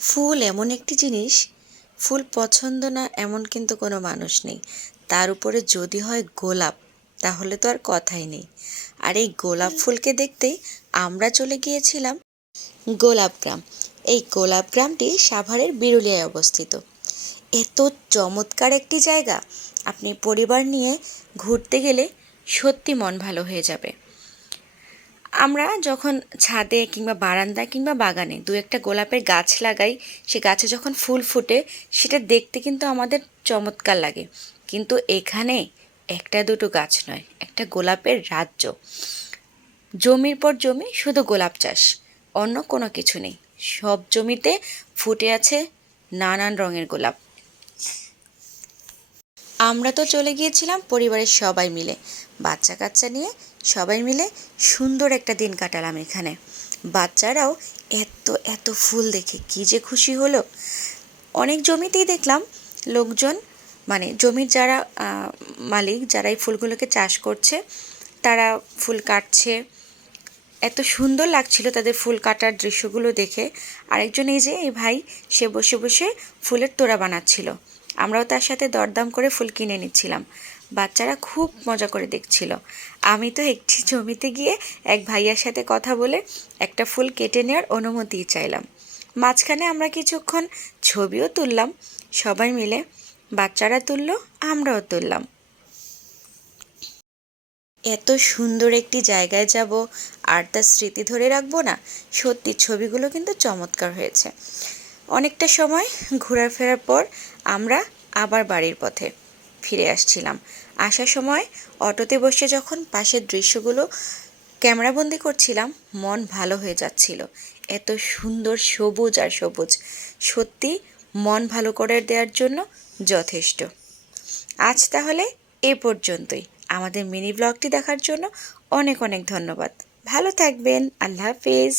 ফুল এমন একটি জিনিস, ফুল পছন্দ না এমন কিন্তু কোনো মানুষ নেই। তার উপরে যদি হয় গোলাপ, তাহলে তো আর কথাই নেই। আর এই গোলাপ ফুলকে দেখতেই আমরা চলে গিয়েছিলাম গোলাপগ্রাম। এই গোলাপগ্রামটি সাভারের বিরুলিয়ায় অবস্থিত। এত চমৎকার একটি জায়গা, আপনি পরিবার নিয়ে ঘুরতে গেলে সত্যি মন ভালো হয়ে যাবে। আমরা যখন ছাদে কিংবা বারান্দায় কিংবা বাগানে দু একটা গোলাপের গাছ লাগাই, সে গাছে যখন ফুল ফোটে সেটা দেখতে কিন্তু আমাদের চমৎকার লাগে। কিন্তু এখানে একটা দুটো গাছ নয়, একটা গোলাপের রাজ্য। জমির পর জমি শুধু গোলাপ চাষ, অন্য কোনো কিছু নেই। সব জমিতে ফুটে আছে নানান রঙের গোলাপ। আমরা তো চলে গিয়েছিলাম পরিবারের সবাই মিলে, বাচ্চা কাচ্চা নিয়ে সবাই মিলে সুন্দর একটা দিন কাটালাম এখানে। বাচ্চারাও এত এত ফুল দেখে কী যে খুশি হলো। অনেক জমিতেই দেখলাম লোকজন, মানে জমির যারা মালিক, যারা এই ফুলগুলোকে চাষ করছে, তারা ফুল কাটছে। এত সুন্দর লাগছিল তাদের ফুল কাটার দৃশ্যগুলো দেখে। আরেকজন এই যে এই ভাই, সে বসে বসে ফুলের তোড়া বানাচ্ছিল। আমরাও তার সাথে দরদাম করে ফুল কিনে নিচ্ছিলাম। বাচ্চারা খুব মজা করে দেখছিল। আমি তো একটি জমিতে গিয়ে এক ভাইয়ার সাথে কথা বলে একটা ফুল কেটে নেওয়ার অনুমতিই চাইলাম। মাঝখানে আমরা কিছুক্ষণ ছবিও তুললাম সবাই মিলে। বাচ্চারা তুললো, আমরাও তুললাম। এত সুন্দর একটি জায়গায় যাব আর তার স্মৃতি ধরে রাখবো না? সত্যি ছবিগুলো কিন্তু চমৎকার হয়েছে। অনেকটা সময় ঘোরাফেরার পর আমরা আবার বাড়ির পথে ফিরে আসছিলাম। আসার সময় অটোতে বসে যখন পাশের দৃশ্যগুলো ক্যামেরাবন্দি করছিলাম, মন ভালো হয়ে যাচ্ছিল। এত সুন্দর সবুজ আর সবুজ, সত্যি মন ভালো করে দেওয়ার জন্য যথেষ্ট। আজ তাহলে এ পর্যন্তই। আমাদের মিনি ব্লগটি দেখার জন্য অনেক অনেক ধন্যবাদ। ভালো থাকবেন। আল্লাহ হাফেজ।